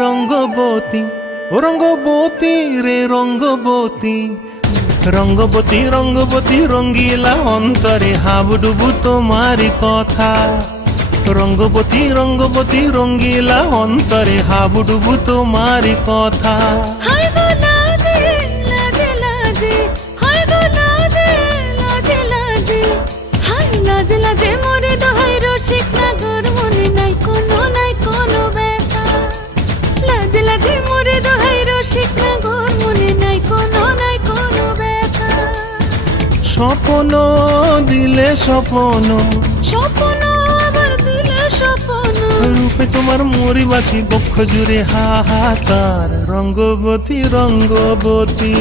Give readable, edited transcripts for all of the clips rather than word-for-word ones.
রঙ্গবতী, ও রঙ্গবতী রে রঙ্গবতী, রঙ্গবতী রঙ্গবতী রঙ্গিলা অন্তরে হাবুডুবু তোমারি কথা। রঙ্গবতী রঙ্গবতী রঙ্গিলা অন্তরে হাবুডুবু তোমারি কথা। হায় গো লাজে লাজে লাজে, হায় গো লাজে লাজে লাজে, হায় লাজে লাজে মোরে দোহাই রসিক নাগর মনে নাই কোনো ব্যথা। লাজে লাজে মোরে দোহাই রসিক নাগর মনে নাই কোনো ব্যথা। স্বপ্ন দিলে স্বপ্ন, স্বপ্ন আবার দিলে স্বপ্ন, রূপে তোমার মরি বাছি বক্ষ জুড়ে হাহাকার। রঙ্গবতী রঙ্গবতী,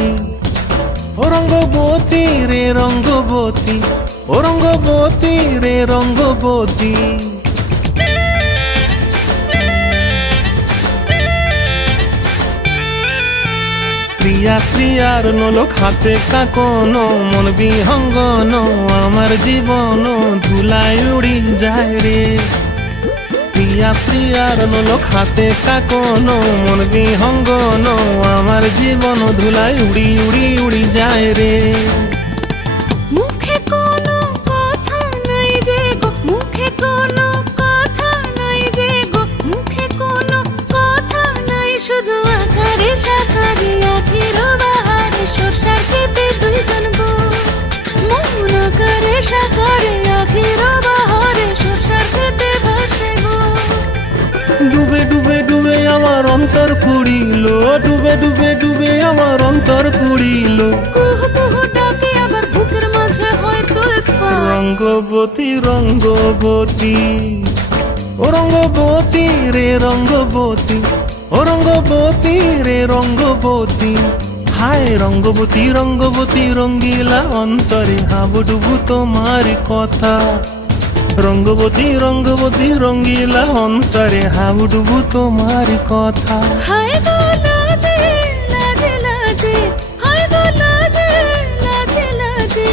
ও রঙ্গবতী রে রঙ্গবতী, ও রঙ্গবতী রে রঙ্গবতী। প্রিয়া প্রিয়ার নলক হাতে কাকন, মন বিহঙ্গন আমার জীবন ধুলায় উড়ি যায় রে। প্রিয়া প্রিয়ার নলক হাতে কাকন, মন বিহঙ্গন আমার জীবন ধুলায় উড়ি উড়ি উড়ি যায় রে। মুখে কোনো কথা নাই যে গো, মুখে কোনো কথা নাই যে গো, মুখে কোনো কথা নাই, শুধু আকারে সাকারে আখির বাহারে সরষার খেতে দুইজন গো। মন আকারে সাকারে আখির বাহারে সরষার খেতে ভাসে গো। ডুবে ডুবে ডুবে আমার অন্তর পুড়িল, ডুবে ডুবে ডুবে আমার অন্তর পুড়িল। কুহু কুহু ডাকে আবার বুকের মাঝে হয় তুলপাত। রঙ্গবতী রঙ্গবতী, ও রঙ্গবতী রে রঙ্গবতী, ও রঙ্গবতী রে রঙ্গবতী। হায় রঙ্গবতী রঙ্গবতী রঙ্গিলা অন্তরে হাবুডুবু তোমারি কথা। রঙ্গবতী রঙ্গবতী রঙ্গিলা অন্তরে হাবুডুবু তোমারি কথা। হায় গো লাজে লাজে লাজে, হায় গো লাজে লাজে লাজে,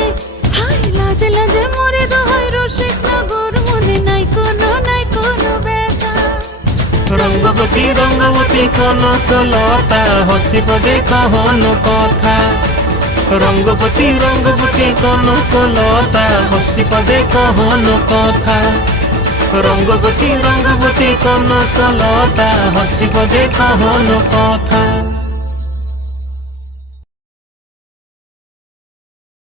হায় লাজে লাজে মোরে দোহাই রসিক নগর মনে নাই কোনো ব্যথা। রঙ্গবতী রঙ্গবতী কনক লতা হসিব দেখহন কথা। রঙ্গবতী রঙ্গবতী কনক লতা হসিব দেখহন কথা। রঙ্গবতী রঙ্গবতী কনক লতা হসিব দেখহন কথা।